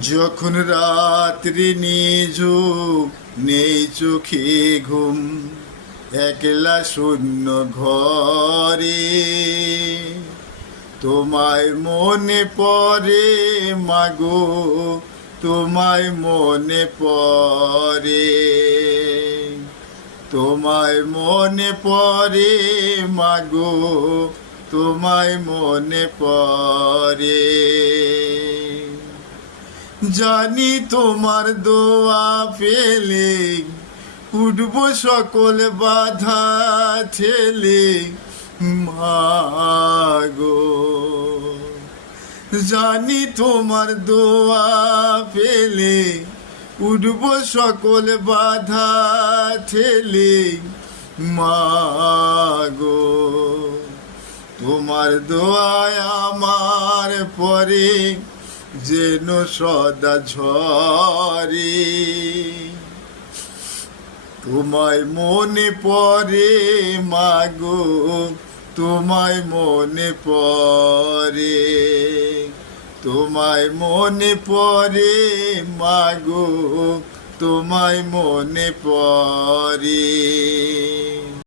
যখন রাত্রি নিঝুম নেই চোখে ঘুম, একলা শূন্য ঘরে তোমায় মনে পড়ে মাগো, তোমায় মনে পড়ে, তোমায় মনে পড়ে মাগো, তোমায় মনে পড়ে। জানি তোমার দোয়া পেলে উঠব সকল বাধা ঠেলে মাগো। জানি তোমার দোয়া পেলে উঠব সকল বাধা ঠেলে মাগো। তোমার দোয়ায় আমার পরে যেন সদা ঝরে, তোমায় মনে পড়ে মাগো, তোমায় মনে পড়ে, তোমায় মনে পড়ে মাগো, তোমায় মনে পড়ে।